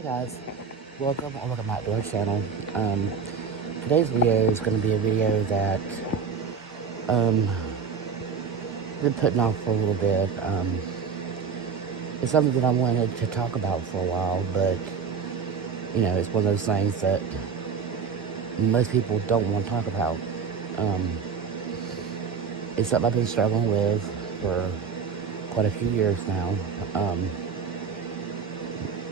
Hey guys, welcome back to our channel. Um, Today's video is going to be a video that um, I've been putting off for a little bit. It's something that I wanted to talk about for a while, but it's one of those things that most people don't want to talk about. Um, it's something I've been struggling with for quite a few years now,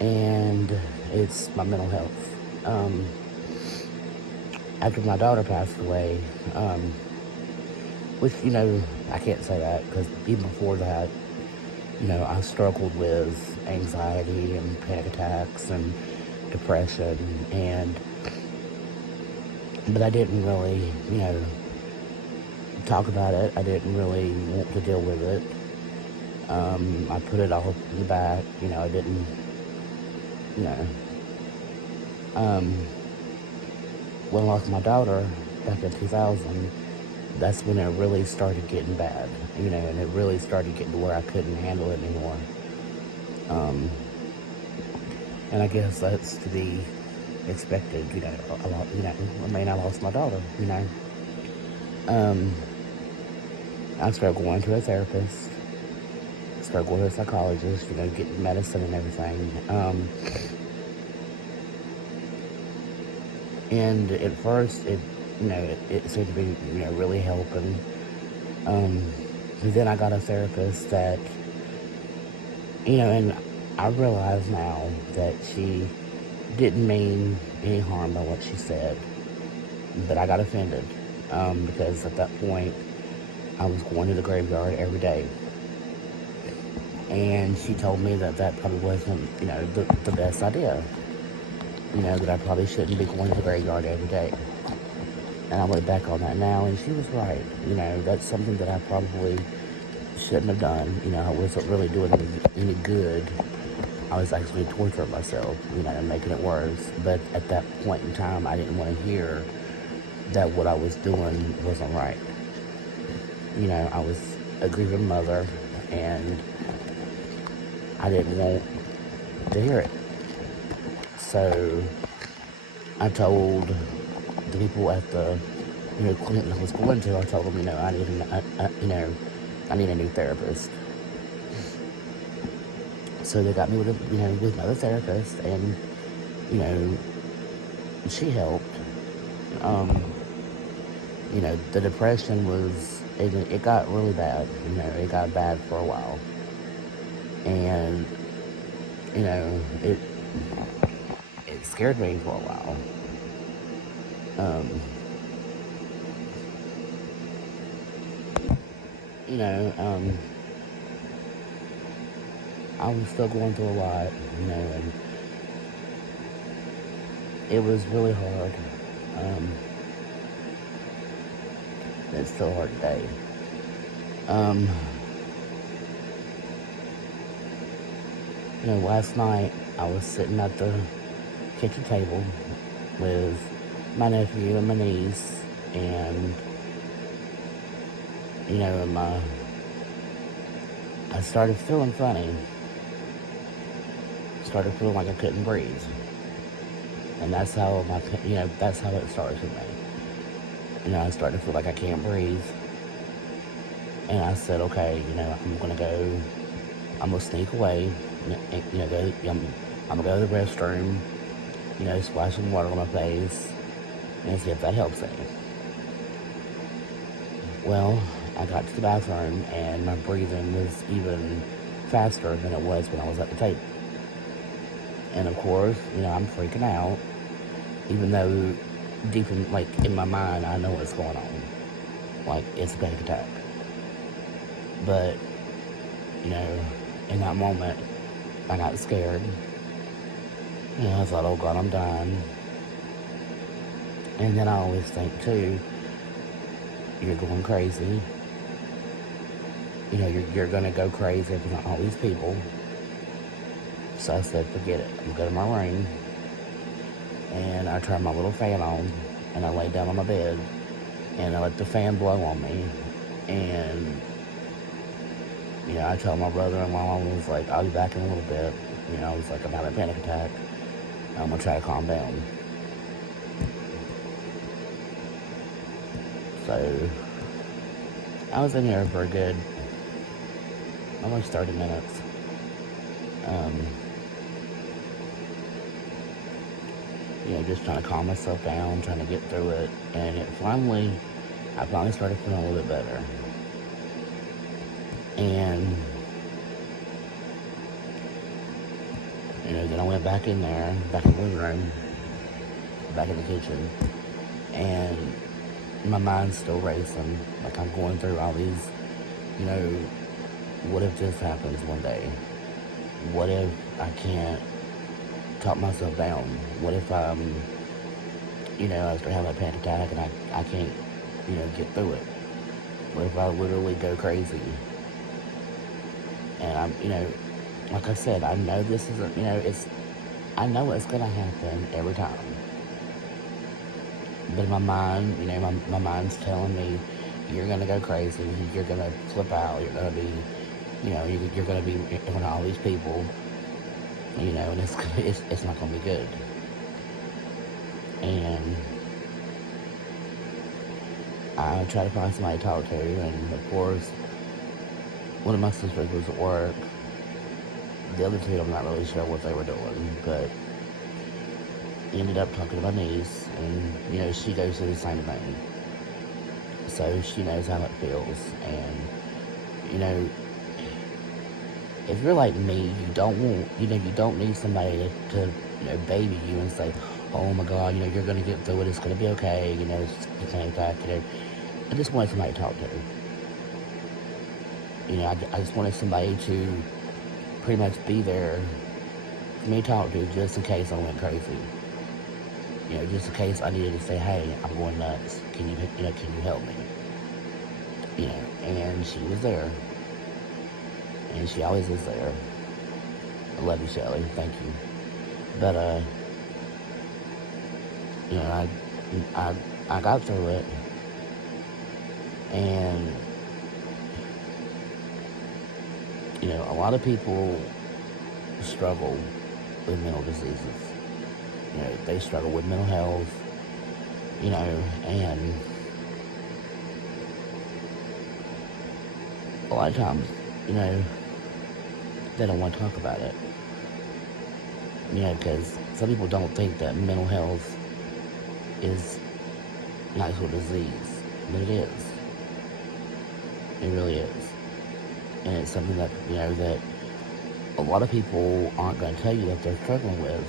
and it's my mental health. After my daughter passed away, which, I can't say that because even before that, I struggled with anxiety and panic attacks and depression, but I didn't really, talk about it. I didn't really want to deal with it. I put it all in the back, I didn't, you know. Um, when I lost my daughter back in 2000, that's when it really started getting bad, and it really started getting to where I couldn't handle it anymore. And I guess that's to be expected, a lot, I mean, I lost my daughter, Um, I started going to a therapist, started going to a psychologist, getting medicine and everything. And at first, it seemed to be, really helping. But then I got a therapist that, and I realize now that she didn't mean any harm by what she said. But I got offended, because at that point, I was going to the graveyard every day. And she told me that that probably wasn't, the best idea. That I probably shouldn't be going to the graveyard every day. And I look back on that now, and she was right. That's something that I probably shouldn't have done. I wasn't really doing any good. I was actually torturing myself, and making it worse. But at that point in time, I didn't want to hear that what I was doing wasn't right. I was a grieving mother, and I didn't want to hear it. So I told the people at the clinic I was going to, I told them, I need a new therapist. So they got me with another therapist, and she helped. Um, the depression it got really bad. It got bad for a while, and it scared me for a while. Um, you know, um, I was still going through a lot, and it was really hard. Um, it's still hard today. Um, last night I was sitting at the kitchen table with my nephew and my niece, and I started feeling funny. Started feeling like I couldn't breathe, and that's how that's how it started with me. I started to feel like I can't breathe, and I said, okay, I'm gonna sneak away, I'm gonna go to the restroom, splash some water on my face, and see if that helps any. Well, I got to the bathroom, and my breathing was even faster than it was when I was at the table. And of course, I'm freaking out, even though deep in my mind, I know what's going on. Like, it's a panic attack. But, in that moment, I got scared. I thought, oh God, I'm dying. And then I always think, too, you're going crazy. You're going to go crazy in front of all these people. So I said, forget it. I'm going to go to my room. And I turned my little fan on, and I laid down on my bed, and I let the fan blow on me. And, I told my brother-in-law, I was like, I'll be back in a little bit. I was like, I'm having a panic attack. I'm gonna try to calm down. So I was in here for a good almost 30 minutes. Just trying to calm myself down, trying to get through it. And I finally started feeling a little bit better. And, then I went back in there, back in the living room, back in the kitchen. And my mind's still racing. Like I'm going through all these, what if this happens one day? What if I can't talk myself down? What if I start having a panic attack and I can't, get through it? What if I literally go crazy? And like I said, I know this isn't, I know it's gonna happen every time. But in my mind, my mind's telling me, you're gonna go crazy, you're gonna flip out, you're gonna be, you're gonna be in front of all these people, and it's not gonna be good. And I try to find somebody to talk to, and of course, one of my sisters was at work. The other two, I'm not really sure what they were doing, but ended up talking to my niece, and she goes through the same thing, so she knows how it feels. And if you're like me, you don't need somebody to baby you and say, oh my God, you're gonna get through it, it's gonna be okay, it's like that. I just wanted somebody to talk to. I just wanted somebody to pretty much be there for me to talk to, just in case I went crazy. Just in case I needed to say, hey, I'm going nuts. Can you help me? And she was there. And she always is there. I love you, Shelly. Thank you. But, I got through it. And, a lot of people struggle with mental diseases. They struggle with mental health, and a lot of times, they don't want to talk about it. Because some people don't think that mental health is an actual disease, but it is. It really is. And it's something that, that a lot of people aren't going to tell you that they're struggling with.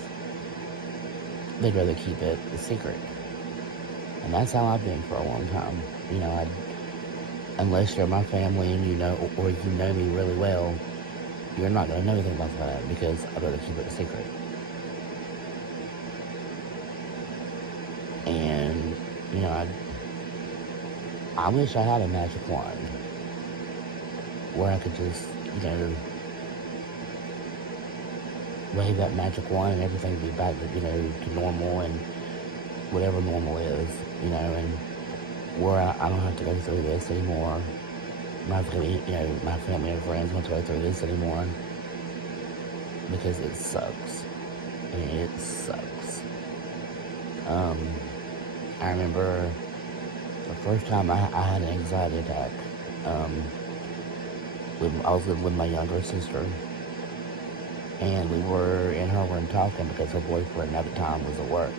They'd rather keep it a secret. And that's how I've been for a long time. Unless you're my family and or you know me really well, you're not going to know anything about that because I'd rather keep it a secret. And, I wish I had a magic wand where I could just, wave that magic wand and everything be back to, to normal and whatever normal is, and where I don't have to go through this anymore. My family, my family and friends don't have to go through this anymore because it sucks. It sucks. I remember the first time I had an anxiety attack. I was living with my younger sister. And we were in her room talking because her boyfriend at the time was at work.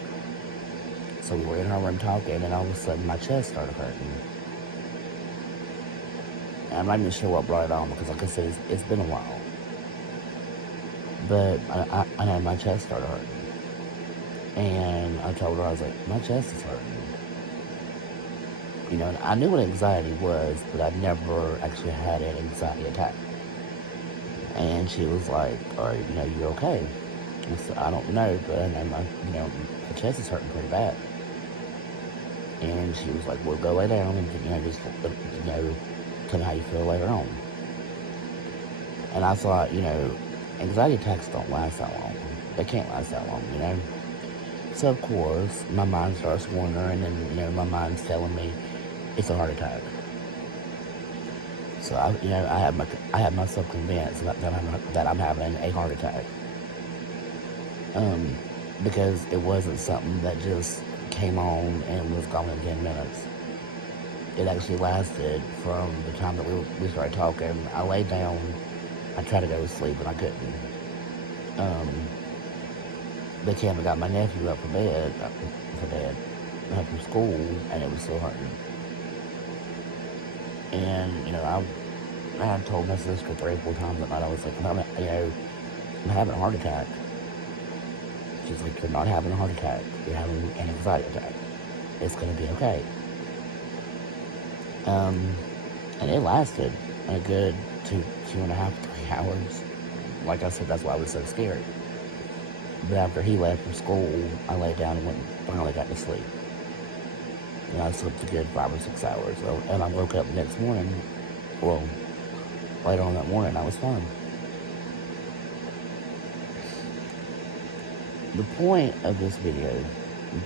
So we were in her room talking, and all of a sudden my chest started hurting. And I'm not even sure what brought it on because, like I said, it's been a while. But I know my chest started hurting. And I told her, I was like, my chest is hurting. And I knew what anxiety was, but I'd never actually had an anxiety attack. And she was like, you're okay. I said, I don't know, but I know my chest is hurting pretty bad. And she was like, well, go lay down and, just, tell me how you feel later on. And I thought, anxiety attacks don't last that long. They can't last that long, So, of course, my mind starts wandering and, my mind's telling me it's a heart attack. So I have myself convinced that I'm having a heart attack. because it wasn't something that just came on and was gone in 10 minutes. It actually lasted from the time that we started talking. I laid down, I tried to go to sleep, and I couldn't. Um, they came and got my nephew up from school, and it was still hurting. And, I had told my sister 3 or 4 times that night, I was like, I'm having a heart attack. She's like, you're not having a heart attack. You're having an anxiety attack. It's going to be okay. And it lasted a good 2.5, 3 hours. Like I said, that's why I was so scared. But after he left from school, I laid down and finally got to sleep. And I slept a good 5 or 6 hours. And I woke up the next morning, well, later on that morning, I was fine. The point of this video,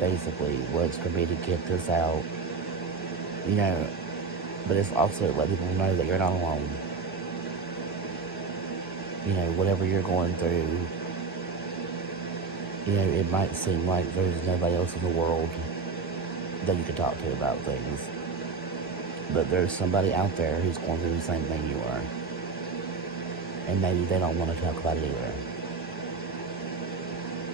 basically, was for me to get this out, but it's also to let people know that you're not alone. Whatever you're going through, it might seem like there's nobody else in the world that you can talk to about things. But there's somebody out there who's going through the same thing you are. And maybe they don't want to talk about it either.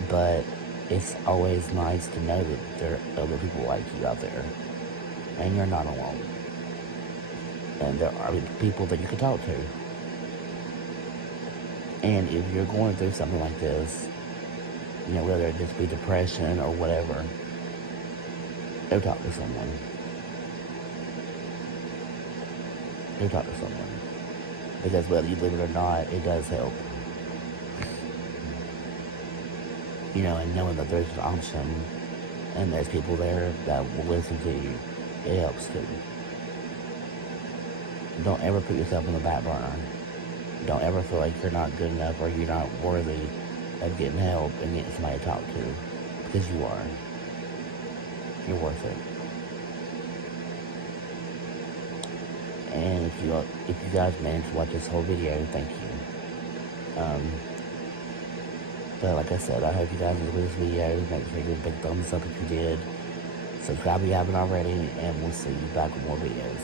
But it's always nice to know that there are other people like you out there. And you're not alone. And there are people that you can talk to. And if you're going through something like this, whether it just be depression or whatever, go talk to someone. Go talk to someone. Because whether you believe it or not, it does help. And knowing that there's an option and there's people there that will listen to you, it helps too. Don't ever put yourself on the back burner. Don't ever feel like you're not good enough or you're not worthy of getting help and getting somebody to talk to. Because you are. You're worth it. And if you guys managed to watch this whole video, thank you. But like I said, I hope you guys enjoyed this video. Make sure you give a big thumbs up if you did. Subscribe if you haven't already, and we'll see you back with more videos.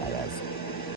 Bye guys.